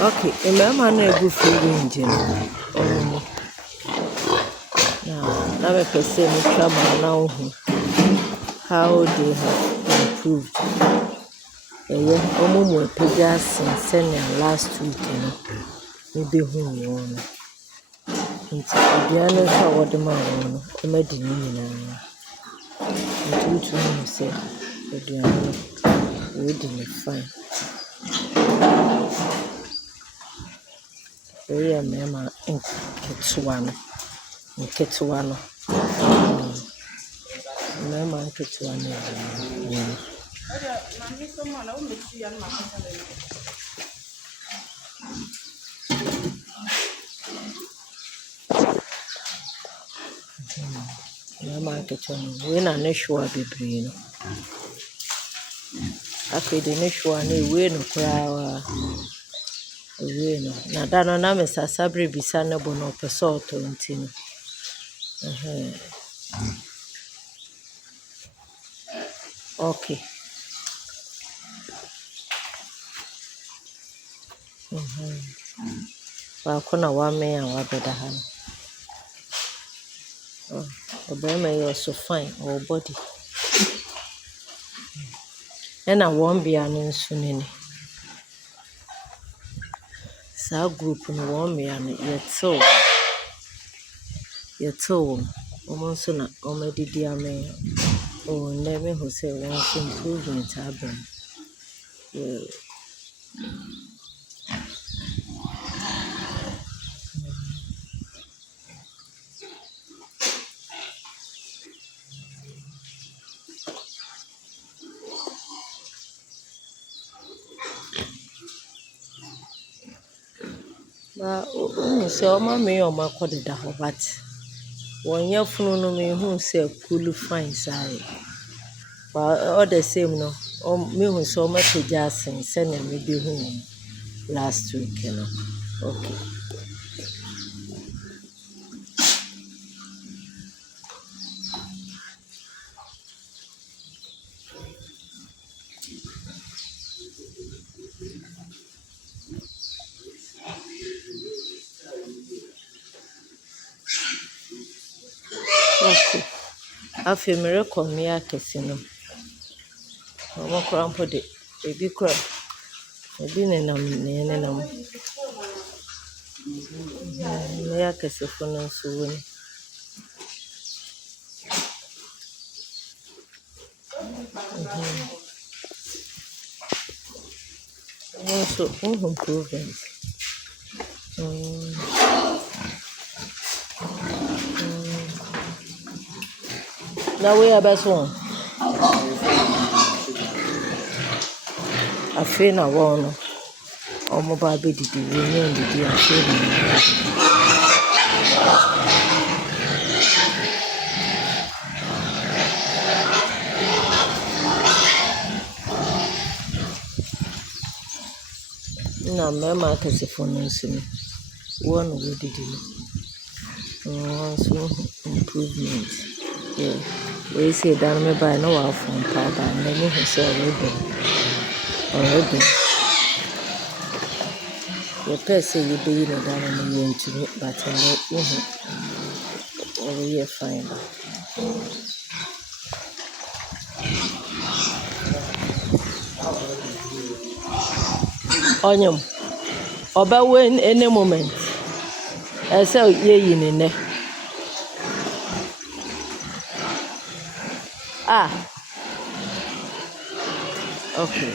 Okay, remember na egu free range no. Now me person me travel now how they have improved. Yeah, omo pagya since last week no. Me be hu won. Nti aduane so a wode ma won no, e ma di ni nyina. Nti you say aduane no we di me fine. We are mema nketwa no. Mema nketwa no. Mema nketwa no. We na ne hwa bebre no. Afi de ne hwa na we no kra we no. Na da no na me sasabre bisa ne bo no pese oto nti no. Okay. Wa kona wa me an wa beda ha no. Obema you so fine or body. And I won't be an insulin. Sa group no won't be an yet so. Yet so. Almost na already dear me. Oh, never who say wants improvement happen. Yeah. But say my me or my code the but 1 year funu no me who say cool fine side. But all the same no. Me who so much just send me be home last week, you know. Okay. Okay. Afi me record me akese no. Omo krampo de ebi kra. Ebi nenam. Me akese fo no so woni. So improvement. Now we are best one. I feel na one. Omo ba be didi we no didi I feel. Na mema akese fo no so ni. One we didi. So improvement. Yeah. We say that me buy no one from powder and then you say already. The person you be in down and you into it, but we are fine. Onion. Oba when any moment. I say ye in there. Ah. Okay.